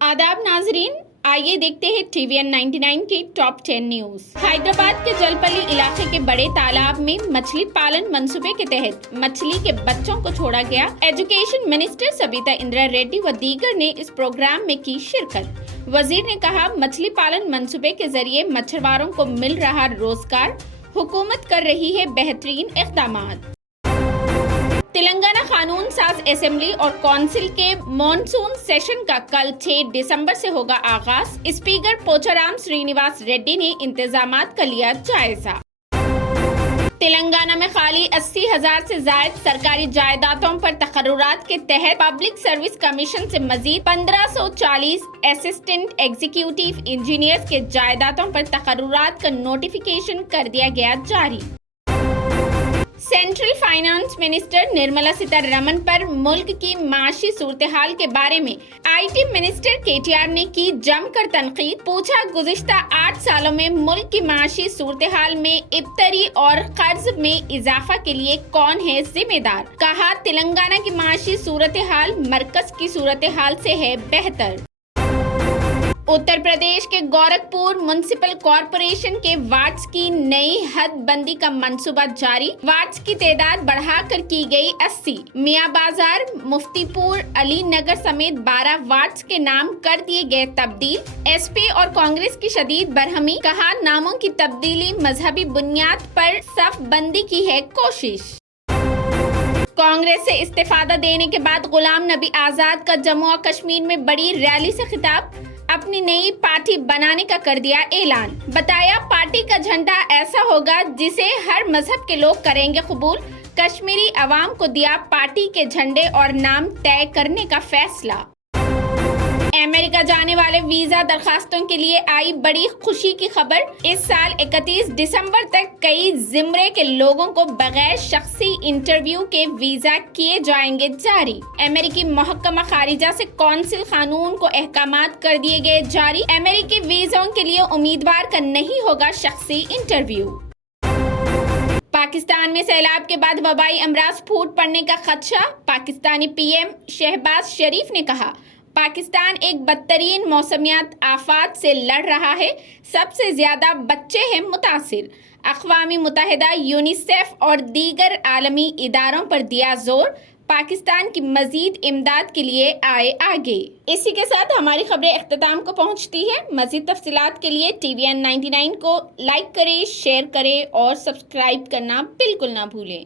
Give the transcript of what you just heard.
आदाब नाजरीन, आइए देखते हैं TVN 99 की टॉप 10 न्यूज। हैदराबाद के जलपल्ली इलाके के बड़े तालाब में मछली पालन मंसूबे के तहत मछली के बच्चों को छोड़ा गया। एजुकेशन मिनिस्टर सबिता इंद्रा रेड्डी व दीगर ने इस प्रोग्राम में की शिरकत। वजीर ने कहा, मछली पालन मंसूबे के जरिए मछुआरों को मिल रहा रोजगार, हुकूमत कर रही है बेहतरीन इक़दामात। तेलंगाना कानून साज असेंबली और काउंसिल के मॉनसून सेशन का कल 6 दिसंबर से होगा आगाज। स्पीकर पोचाराम श्रीनिवास रेड्डी ने इंतजामात का लिया जायजा। तेलंगाना में खाली 80,000 से जायद सरकारी जायदादों पर तकर्रुरात के तहत पब्लिक सर्विस कमीशन से मजीद 1540 असिस्टेंट एग्जीक्यूटिव इंजीनियर्स के जायदादों पर तकर्रुरात का नोटिफिकेशन कर दिया गया जारी। Central finance minister Nirmala Sitharaman पर मुल्क की माशी सूरत-ए-हाल के बारे में IT मिनिस्टर KTR ने की जमकर तनकीद। पूछा, गुज़िश्ता 8 सालों में मुल्क की माशी सूरत-ए-हाल में इब्तरी और कर्ज में इजाफा के लिए कौन है जिम्मेदार। कहा, तेलंगाना की माशी सूरत-ए-हाल मरकज की सूरत-ए-हाल से है बेहतर। उत्तर प्रदेश के गोरखपुर म्युनिसिपल कॉरपोरेशन के वार्ड्स की नई हद बंदी का मंसूबा जारी। वार्ड्स की तादाद बढ़ाकर की गई 80। मियाँ बाजार, मुफ्तीपुर, अली नगर समेत 12 वार्ड्स के नाम कर दिए गए तब्दील। SP और कांग्रेस की शदीद बरहमी। कहा, नामों की तब्दीली मजहबी बुनियाद पर सफ बंदी की है कोशिश। कांग्रेस से इस्तीफा देने के बाद गुलाम नबी आजाद का जम्मू और कश्मीर में बड़ी रैली से खिताब। अपनी नई पार्टी बनाने का कर दिया ऐलान। बताया, पार्टी का झंडा ऐसा होगा जिसे हर मजहब के लोग करेंगे कबूल। कश्मीरी अवाम को दिया पार्टी के झंडे और नाम तय करने का फैसला। अमेरिका जाने वाले वीजा दरखास्तों के लिए आई बड़ी खुशी की खबर। इस साल 31 दिसंबर तक कई जिम्रे के लोगों को बगैर शख्सी इंटरव्यू के वीजा किए जाएंगे जारी। अमेरिकी महकमा खारिजा से कौंसिल कानून को अहकामात कर दिए गए जारी। अमेरिकी वीजों के लिए उम्मीदवार का नहीं होगा शख्सी इंटरव्यू। पाकिस्तान में सैलाब के बाद वबाई अमराज फूट पड़ने का खदशा। पाकिस्तानी PM शहबाज शरीफ ने कहा, पाकिस्तान एक बदतरीन मौसमियात आफात से लड़ रहा है। सबसे ज्यादा बच्चे हैं मुतासिर। अक़वामी मुत्तहिदा, यूनिसेफ और दीगर आलमी इदारों पर दिया जोर। पाकिस्तान की मजीद इमदाद के लिए आए आगे। इसी के साथ हमारी खबरें इख्तिताम को पहुंचती है। मजीद तफसीलात के लिए TVN 99 को लाइक करें, शेयर करें और सब्सक्राइब करना बिल्कुल ना भूलें।